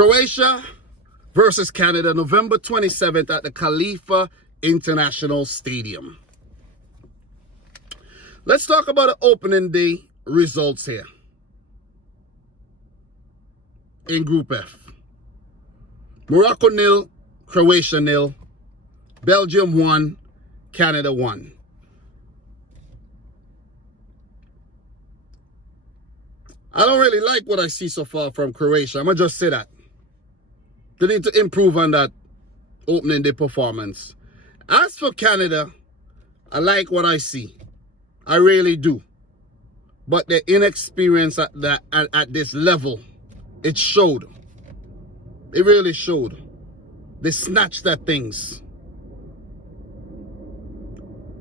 Croatia versus Canada, November 27th at the Khalifa International Stadium. Let's talk about the opening day results here in Group F. Morocco 0, Croatia 0, Belgium 1, Canada 1. I don't really like what I see so far from Croatia. I'm going to just say that. They need to improve on that opening day performance. As for Canada, I like what I see. I really do. But their inexperience at this level, it showed. It really showed. They snatched at things.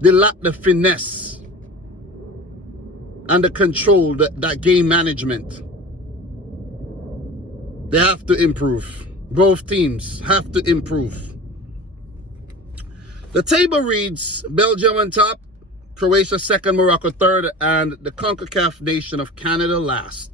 They lack the finesse and the control, that game management. They have to improve. Both teams have to improve. The table reads Belgium on top, Croatia second, Morocco third, and the CONCACAF nation of Canada last.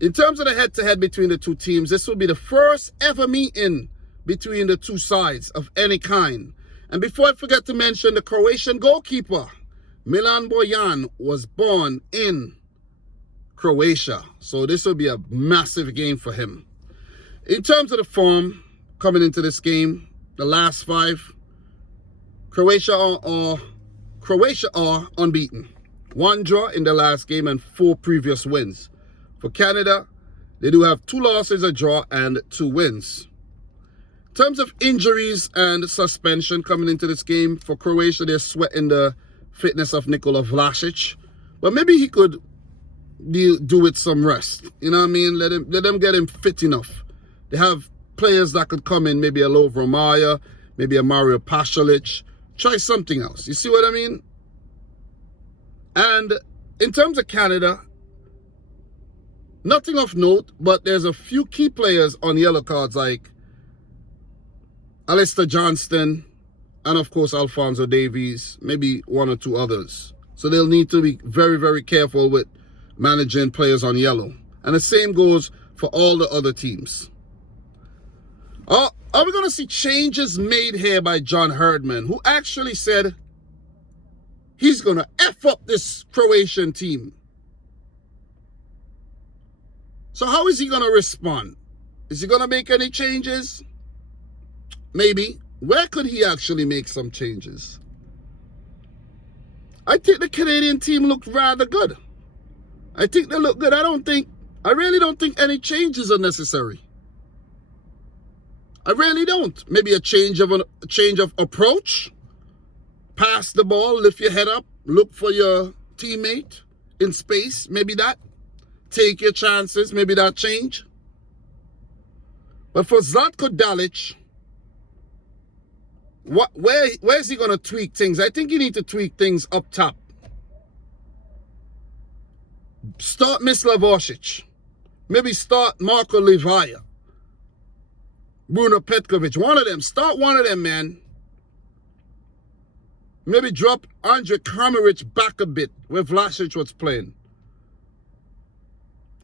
In terms of the head-to-head between the two teams, this will be the first ever meeting between the two sides of any kind. And before I forget to mention, the Croatian goalkeeper, Milan Bojan, was born in Croatia. So this will be a massive game for him. In terms of the form coming into this game, the last five, Croatia are unbeaten. One draw in the last game and 4 previous wins. For Canada, they do have 2 losses, a draw, and 2 wins. In terms of injuries and suspension coming into this game, for Croatia, they're sweating the fitness of Nikola Vlasic. But maybe he could do with some rest. You know what I mean? Let them get him fit enough. They have players that could come in, maybe a Lovro Maia, maybe a Mario Pasalic. Try something else. You see what I mean? And in terms of Canada, nothing of note, but there's a few key players on yellow cards like Alistair Johnston and, of course, Alphonso Davies, maybe 1 or 2 others. So they'll need to be very, very careful with managing players on yellow. And the same goes for all the other teams. Are we going to see changes made here by John Herdman, who actually said he's going to F up this Croatian team? So how is he going to respond? Is he going to make any changes? Maybe. Where could he actually make some changes? I think the Canadian team looked rather good. I think they look good. I really don't think any changes are necessary. I really don't. Maybe a change of approach. Pass the ball, lift your head up, look for your teammate in space. Maybe that. Take your chances. Maybe that change. But for Zlatko Dalic, where is he going to tweak things? I think you need to tweak things up top. Start Mislavosic. Maybe start Marko Livaja. Bruno Petkovic. One of them. Start one of them, man. Maybe drop Andre Kramaric back a bit where Vlasic was playing.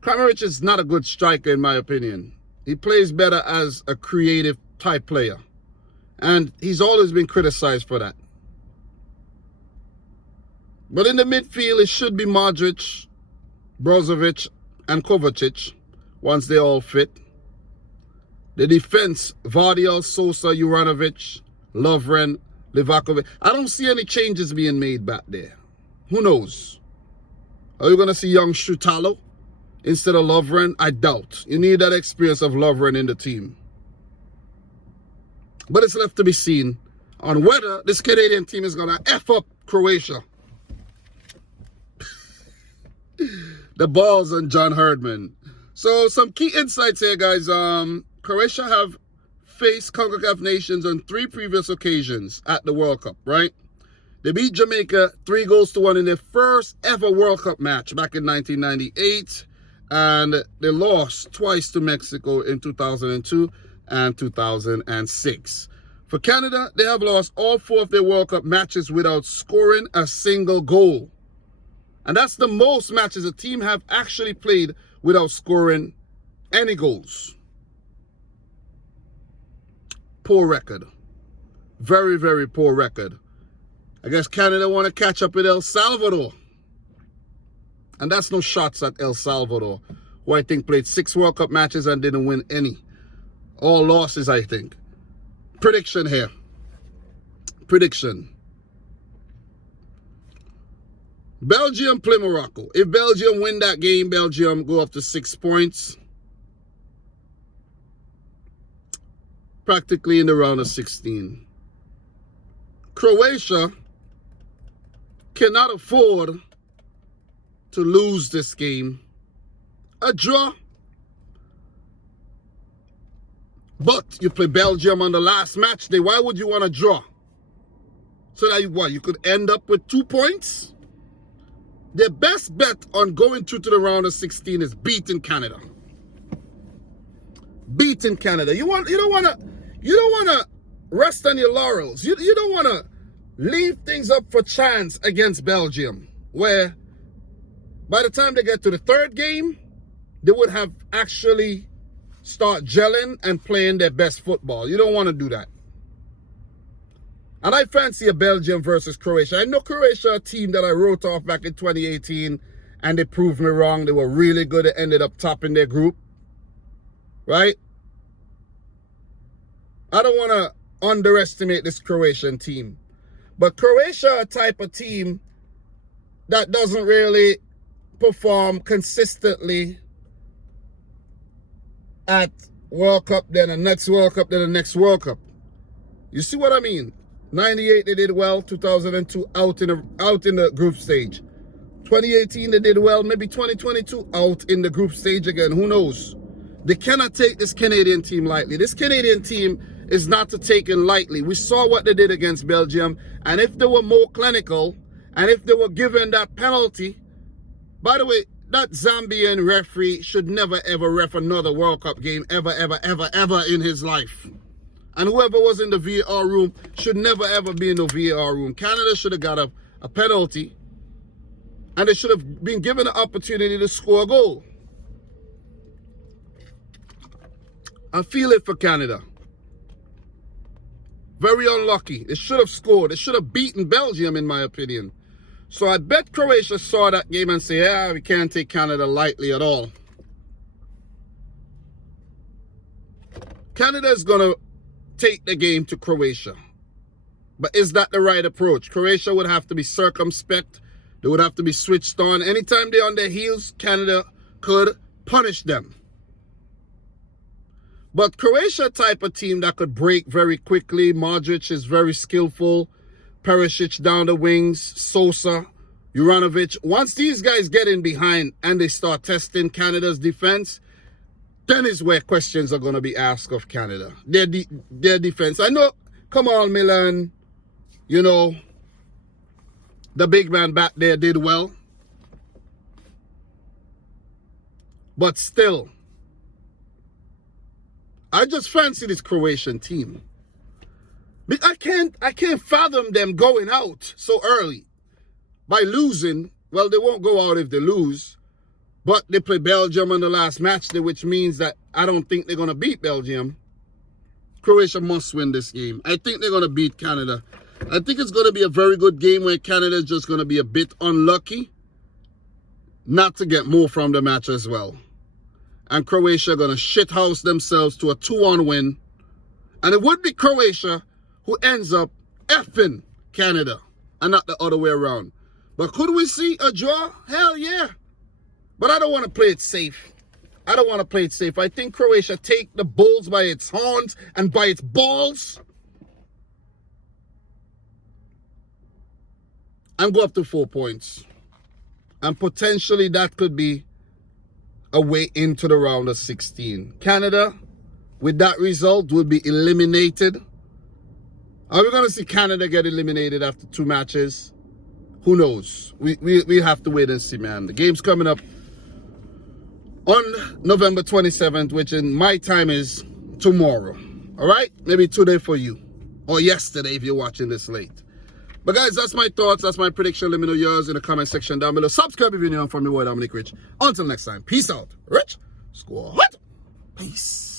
Kramaric is not a good striker in my opinion. He plays better as a creative type player. And he's always been criticized for that. But in the midfield, it should be Modric, Brozovic, and Kovacic once they all fit. The defense, Vardiel, Sosa, Juranovic, Lovren, Livakovic. I don't see any changes being made back there. Who knows? Are you going to see young Shutalo instead of Lovren? I doubt. You need that experience of Lovren in the team. But it's left to be seen on whether this Canadian team is going to F up Croatia. The ball's on John Herdman. So some key insights here, guys. Croatia have faced CONCACAF nations on 3 previous occasions at the World Cup, right? They beat Jamaica 3-1 in their first ever World Cup match back in 1998. And they lost twice to Mexico in 2002 and 2006. For Canada, they have lost all 4 of their World Cup matches without scoring a single goal. And that's the most matches a team have actually played without scoring any goals. poor record. Very, very poor record. I guess Canada want to catch up with El Salvador. And that's no shots at El Salvador, who I think played 6 World Cup matches and didn't win any. All losses, I think. Prediction here. Prediction. Belgium play Morocco. If Belgium win that game, Belgium go up to 6 points. Practically in the round of 16. Croatia cannot afford to lose this game. A draw. But you play Belgium on the last match day. Why would you want to draw? So that you could end up with 2 points? Their best bet on going through to the round of 16 is beating Canada. Beating Canada. You don't want to rest on your laurels. You don't want to leave things up for chance against Belgium, where by the time they get to the 3rd game, they would have actually start gelling and playing their best football. You don't want to do that. And I fancy a Belgium versus Croatia. I know Croatia, a team that I wrote off back in 2018, and they proved me wrong. They were really good. They ended up top in their group. Right? I don't want to underestimate this Croatian team. But Croatia, a type of team that doesn't really perform consistently at World Cup, then the next World Cup, then the next World Cup. You see what I mean? 98 they did well, 2002 out in the group stage. 2018 they did well, maybe 2022 out in the group stage again, who knows? They cannot take this Canadian team lightly. This Canadian team is not to take it lightly. We saw what they did against Belgium, and if they were more clinical, and if they were given that penalty, by the way, that Zambian referee should never ever ref another World Cup game ever in his life. And whoever was in the VAR room should never ever be in the VAR room. Canada should have got a penalty, and they should have been given an opportunity to score a goal. I feel it for Canada. Very unlucky. They should have scored. They should have beaten Belgium, in my opinion. So I bet Croatia saw that game and say, yeah, we can't take Canada lightly at all. Canada is going to take the game to Croatia. But is that the right approach? Croatia would have to be circumspect. They would have to be switched on. Anytime they're on their heels, Canada could punish them. But Croatia type of team that could break very quickly. Modric is very skillful. Perisic down the wings. Sosa, Juranovic. Once these guys get in behind and they start testing Canada's defense, then is where questions are going to be asked of Canada. Their defense. I know, come on, Milan. You know, the big man back there did well. But still, I just fancy this Croatian team. I can't fathom them going out so early by losing. Well, they won't go out if they lose, but they play Belgium on the last match day, which means that I don't think they're going to beat Belgium. Croatia must win this game. I think they're going to beat Canada. I think it's going to be a very good game where Canada is just going to be a bit unlucky not to get more from the match as well. And Croatia are going to shithouse themselves to a 2-1 win. And it would be Croatia who ends up effing Canada and not the other way around. But could we see a draw? Hell yeah. But I don't want to play it safe. I don't want to play it safe. I think Croatia take the bulls by its horns and by its balls and go up to 4 points. And potentially that could be a way into the round of 16. Canada, with that result, will be eliminated. Are we going to see Canada get eliminated after 2 matches? Who knows? We have to wait and see, man. The game's coming up on November 27th, which in my time is tomorrow. All right? Maybe today for you. Or yesterday if you're watching this late. But guys, that's my thoughts. That's my prediction. Let me know yours in the comment section down below. Subscribe if you're new. I'm from your boy, Dominic Rich. Until next time, peace out. Rich Squad. Peace.